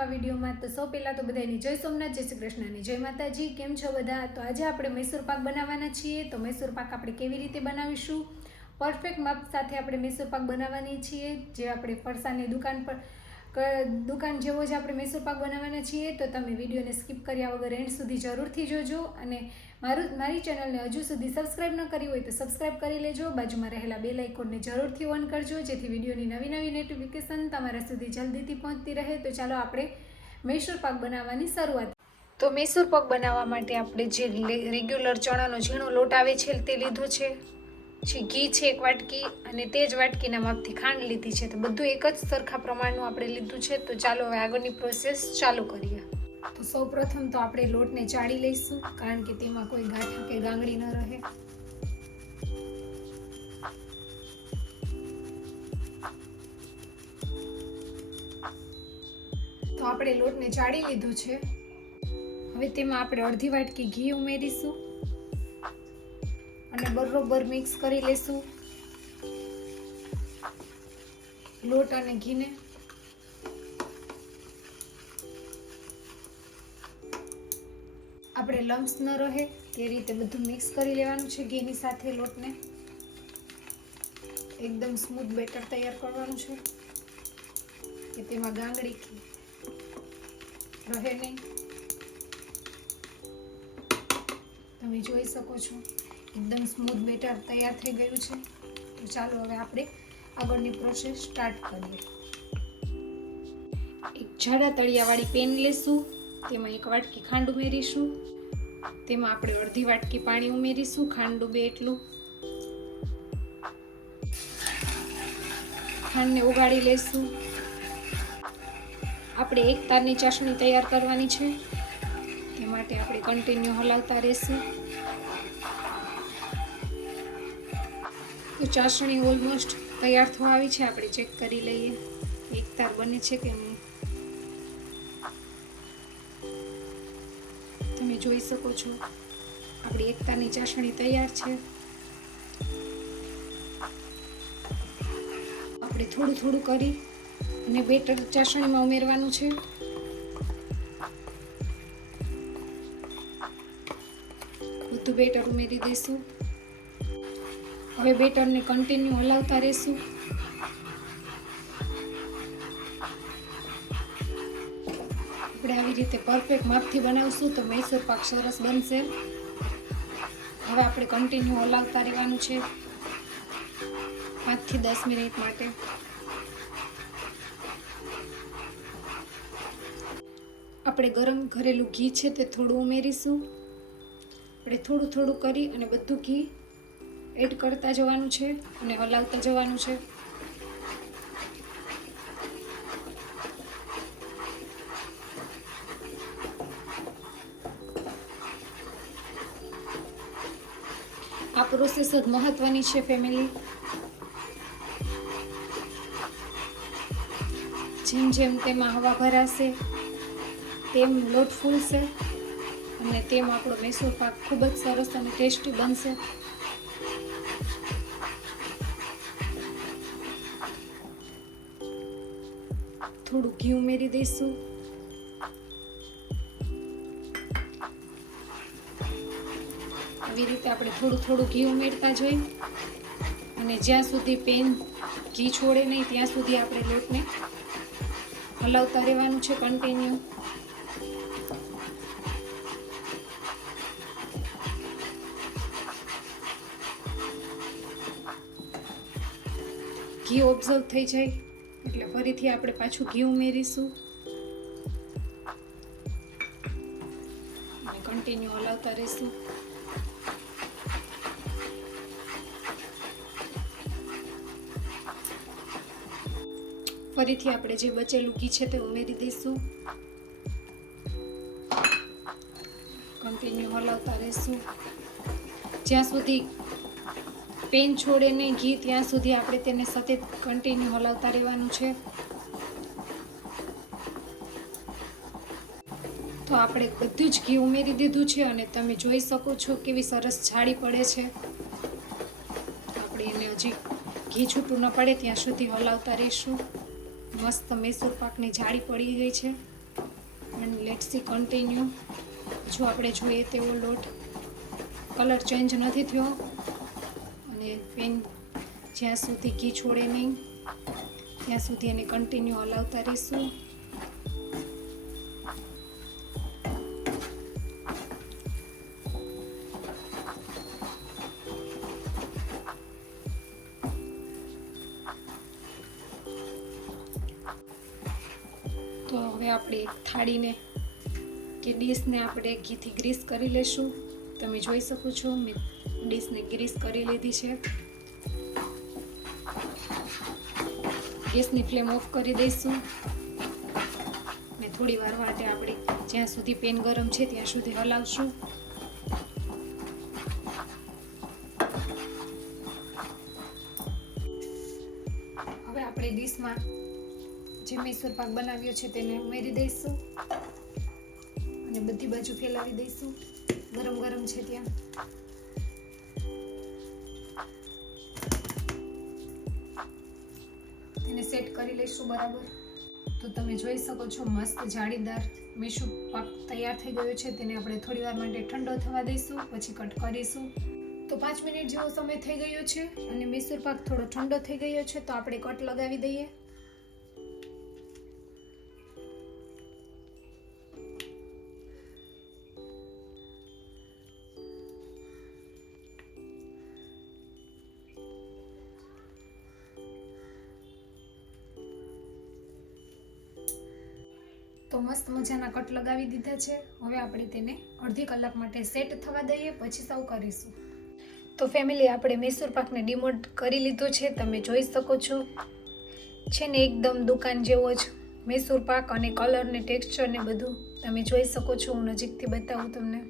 નવા વિડીયોમાં। તો સૌ પહેલાં તો બધાની જય સોમનાથ, જય શ્રી કૃષ્ણની જય માતાજી। કેમ છો બધા? તો આજે આપણે મૈસૂર પાક બનાવવાના છીએ। તો મૈસૂર પાક આપણે કેવી રીતે બનાવીશું, પરફેક્ટ માપ સાથે આપણે મૈસૂર પાક બનાવવાની છીએ, જે આપણે ફરસાણની દુકાન જેવો જ આપણે મૈસૂર પાક બનાવવાના છીએ। તો તમે વિડીયોને સ્કીપ કર્યા વગર એન્ડ સુધી જરૂરથી જોજો, અને મારી ચેનલને હજુ સુધી સબસ્ક્રાઈબ ન કરી હોય તો સબસ્ક્રાઈબ કરી લેજો। બાજુમાં રહેલા બેલ આઇકોનને જરૂરથી ઓન કરજો, જેથી વિડીયોની નવી નોટિફિકેશન તમારા સુધી જલ્દીથી પહોંચતી રહે। તો ચાલો આપણે મૈસૂર પાક બનાવવાની શરૂઆત। તો મૈસૂર પાક બનાવવા માટે આપણે જે રેગ્યુલર ચણાનો ઝીણો લોટ આવે છે તે લીધો છે, ઘી છે 1 વાટકી, અને તે જ વાટકીના માપથી ખાંડ લીધી છે। તો બધું એક જ સરખા પ્રમાણનું આપણે લીધું છે। તો ચાલો હવે આગળની પ્રોસેસ ચાલુ કરીએ। તો સૌ પ્રથમ તો આપણે લોટને ચાળી લઈશું, કારણ કે તેમાં કોઈ ગાંઠા કે ગાંગડી ન રહે। તો આપણે લોટને ચાળી લીધો છે। હવે તેમાં આપણે અડધી વાટકી ઘી ઉમેરીશું અને બરોબર મિક્સ કરી લેશું લોટ અને ઘીને। આપણે લમ્સ ન રહે તે રીતે બધું મિક્સ કરી લેવાનું છે ઘીની સાથે લોટને। એકદમ સ્મૂથ બેટર તૈયાર કરવાનું છે કે તેમાં ગાંગડી રહે નહીં। તમે જોઈ શકો છો એકદમ સ્મૂથ બેટર તૈયાર થઈ ગયું છે। તો ચાલો હવે આપણે આગળની પ્રોસેસ સ્ટાર્ટ કરીએ। એક જાડા તળિયાવાળી પેન લેશું, તેમાં 1 વાટકી ખાંડ ઉમેરીશું, તેમાં આપણે અડધી વાટકી પાણી ઉમેરીશું, ખાંડ ડૂબે એટલું। ખાંડને ઓગાળી લેશું। આપણે એક તારની ચાસણી તૈયાર કરવાની છે, તે માટે આપણે કન્ટિન્યુ હલાવતા રહેશું। તો ચાસણી ઓલમોસ્ટ તૈયાર થવા આવી છે, આપણે ચેક કરી લઈએ એક તાર બને છે કે નહીં। તમે જોઈ શકો છો આપણી એક તારની ચાસણી તૈયાર છે। આપણે થોડું થોડું કરી અને બેટર ચાસણીમાં ઉમેરવાનું છે। બધું બેટર ઉમેરી દઈશું। હવે બેટરને કન્ટિન્યુ હલાવતા રહેશું। આપણે આવી રીતે પરફેક્ટ માપથી બનાવશું તો મૈસૂર પાક સરસ બનશે। હવે આપણે કન્ટિન્યુ હલાવતા રહેવાનું છે 5 થી 10 મિનિટ માટે। આપણે ગરમ કરેલું ઘી છે તે થોડું ઉમેરીશું। આપણે થોડું થોડું કરી અને બધું ઘી એડ કરતા જવાનું છે અને હલાવતા જવાનું છે। આ પ્રોસેસ જ મહત્વની છે ફેમિલી। જેમ જેમ તેમાં હવા ભરાશે તેમ લોટ ફૂલશે, અને તેમ આપણો મૈસૂર પાક ખૂબ જ સરસ અને ટેસ્ટી બનશે। થોડું ઘી ઉમેરી દઈશું। આવી રીતે આપણે થોડું થોડું ઘી ઉમેરતા જઈ અને જ્યાં સુધી પેન ઘી છોડે નહીં ત્યાં સુધી આપણે લોટને હલાવતા રહેવાનું છે કન્ટિન્યુ। ઘી ઓબ્ઝર્વ થઈ જાય એટલે ફરીથી આપણે પાછું ઘી ઉમેરીશું અને કન્ટિન્યુ હલાવતા રહીશું। ફરીથી આપણે જે બચેલું ઘી છે તે ઉમેરી દઈશું, કન્ટિન્યુ હલાવતા રહીશું જ્યાં સુધી પેન છોડે નહીં ઘી, ત્યાં સુધી આપણે તેને સતત કન્ટિન્યુ હલાવતા રહેવાનું છે। તો આપણે બધું જ ઘી ઉમેરી દીધું છે અને તમે જોઈ શકો છો કેવી સરસ જાળી પડે છે। આપણે એને હજી ઘી છૂટું ન પડે ત્યાં સુધી હલાવતા રહીશું। મસ્ત મૈસૂર પાકની જાળી પડી ગઈ છે। And let's see continue. જો આપણે જોઈએ તેવો લોટ કલર ચેન્જ નથી થયો અને પેન જ્યાં સુધી ઘી છોડે નહીં ત્યાં સુધી એને કન્ટિન્યુ હલાવતા રહીશું. તો હવે આપણે એક થાળીને કે ડીશને આપણે ઘીથી ગ્રીસ કરી લેશું. તમે જોઈ શકો છો મેં ડીશને ગ્રીસ કરી લીધી છે. ગેસની ફ્લેમ ઓફ કરી દઈશું ને થોડી વાર માટે આપણે જ્યાં સુધી પેન ગરમ છે ત્યાં સુધી હલાવશું. હવે આપણે ડીશમાં જે મૈસૂર પાક બનાવ્યો છે તેને ઉમેરી દઈશું અને બધી બાજુ ફેલાવી દઈશું. ગરમ ગરમ છે ત્યાં. તેને સેટ કરી લઈશું બરાબર. તો તમે જોઈ શકો છો મસ્ત જાળીદાર મૈસૂર પાક તૈયાર થઈ ગયો છે. તેને આપણે થોડી વાર માટે ઠંડો થવા દઈશું, પછી કટ કરીશું. તો 5 મિનિટ જેવો સમય થઈ ગયો છે અને મૈસૂર પાક થોડો ઠંડો થઈ ગયો છે. તો આપણે કટ લગાવી દઈએ. તો મસ્ત મજાના કટ લગાવી દીધા છે. હવે આપણે તેને અડધી કલાક માટે સેટ થવા દઈએ, પછી સર્વ કરીશું. તો ફેમિલી, આપણે મૈસૂર પાકને ડિમોલ્ડ કરી લીધો છે. તમે જોઈ શકો છો છે ને એકદમ દુકાન જેવો જ મૈસૂર પાક અને કલર ને ટેક્સચર ને બધું તમે જોઈ શકો છો. હું નજીકથી બતાવું તમને.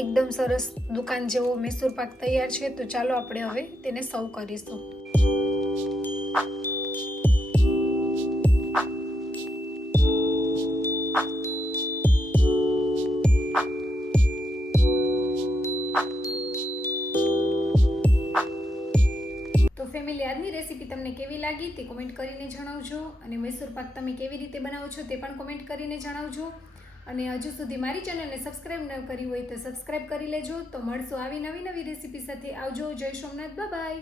એકદમ સરસ દુકાન જેવો મૈસૂર પાક તૈયાર છે. તો ચાલો આપણે હવે તેને સર્વ કરીશું. ફેમિલી, આજની રેસીપી તમને કેવી લાગી તે કોમેન્ટ કરીને જણાવજો અને મૈસૂર પાક તમે કેવી રીતે બનાવો છો તે પણ કોમેન્ટ કરીને જણાવજો. અને હજુ સુધી મારી ચેનલને સબસ્ક્રાઈબ ન કરી હોય તો સબસ્ક્રાઈબ કરી લેજો. તો મળશું આવી નવી રેસીપી સાથે. આવજો. જય સોમનાથ. Bye bye.